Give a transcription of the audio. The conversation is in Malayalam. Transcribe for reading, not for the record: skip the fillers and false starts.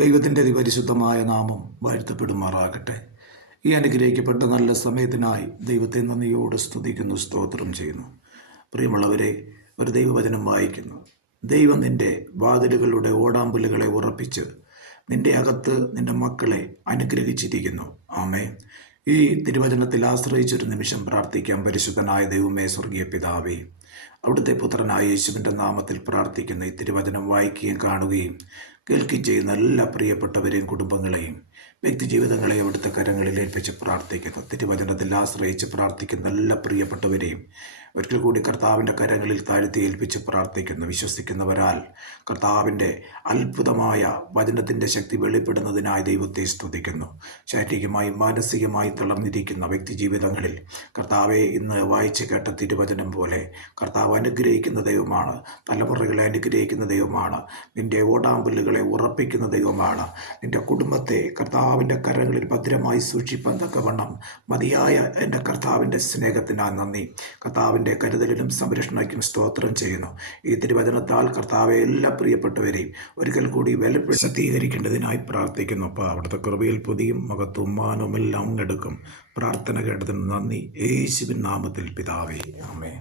ദൈവത്തിൻ്റെ അതിപരിശുദ്ധമായ നാമം വാഴ്ത്തപ്പെടുമാറാകട്ടെ. ഈ അനുഗ്രഹിക്കപ്പെട്ട നല്ല സമയത്തിനായി ദൈവത്തെ നന്ദിയോട് സ്തുതിക്കുന്നു, സ്തോത്രം ചെയ്യുന്നു. പ്രിയമുള്ളവരെ, ഒരു ദൈവവചനം വായിക്കുന്നു. ദൈവം നിൻ്റെ വാതിലുകളുടെ ഓടാമ്പലുകളെ ഉറപ്പിച്ച് നിൻ്റെ അകത്ത് നിൻ്റെ മക്കളെ അനുഗ്രഹിച്ചിരിക്കുന്നു. ആമേൻ. ഈ തിരുവചനത്തിൽ ആശ്രയിച്ചൊരു നിമിഷം പ്രാർത്ഥിക്കാം. പരിശുദ്ധനായ ദൈവമേ, സ്വർഗീയ പിതാവേ, അവിടുത്തെ പുത്രനായ യേശുവിൻ്റെ നാമത്തിൽ പ്രാർത്ഥിക്കുന്ന ഈ തിരുവചനം വായിക്കുകയും കാണുകയും കേൾക്കുകയും ചെയ്യുന്ന എല്ലാ പ്രിയപ്പെട്ടവരെയും കുടുംബങ്ങളെയും വ്യക്തിജീവിതങ്ങളെയും അവിടുത്തെ കരങ്ങളിൽ ഏൽപ്പിച്ച് പ്രാർത്ഥിക്കുന്നു. തിരുവചനത്തിൽ ആശ്രയിച്ച് പ്രാർത്ഥിക്കുന്ന എല്ലാ പ്രിയപ്പെട്ടവരെയും ഒരിക്കൽ കൂടി കർത്താവിൻ്റെ കരങ്ങളിൽ താഴ്ത്തി ഏൽപ്പിച്ച് പ്രാർത്ഥിക്കുന്നു. വിശ്വസിക്കുന്നവരാൽ കർത്താവിൻ്റെ അത്ഭുതമായ വചനത്തിൻ്റെ ശക്തി വെളിപ്പെടുന്നതിനായി ദൈവത്തെ സ്തുതിക്കുന്നു. ശാരീരികമായും മാനസികമായും തളർന്നിരിക്കുന്ന വ്യക്തിജീവിതങ്ങളിൽ കർത്താവെ, ഇന്ന് വായിച്ച് കേട്ട തിരുവചനം പോലെ കർത്താവ് അനുഗ്രഹിക്കുന്ന ദൈവമാണ്. തലമുറകളെ അനുഗ്രഹിക്കുന്ന ദൈവമാണ്. നിൻ്റെ ഓടാമ്പലുകളെ ഉറപ്പിക്കുന്ന ദൈവമാണ്. നിൻ്റെ കുടുംബത്തെ കർത്താവിൻ്റെ കരങ്ങളിൽ ഭദ്രമായി സൂക്ഷിപ്പാൻ തക്കവണ്ണം മതിയായ എൻ്റെ കർത്താവിൻ്റെ സ്നേഹത്തിനായി നന്ദി. കർത്താവിൻ്റെ കരുതലിനും സംരക്ഷണയ്ക്കും സ്തോത്രം ചെയ്യുന്നു. ഈ തിരുവചനത്താൽ കർത്താവെ എല്ലാ പ്രിയപ്പെട്ടവരെയും ഒരിക്കൽ കൂടി ശക്തീകരിക്കേണ്ടതിനായി പ്രാർത്ഥിക്കുന്നു. അപ്പോൾ അവിടുത്തെ കൃപയിൽ പുതിയും മഹത്വവും മാനവും എല്ലാം എടുക്കും. പ്രാർത്ഥന കേട്ടതിന് നന്ദി. യേശുവിൻ നാമത്തിൽ പിതാവേ, ആമേൻ.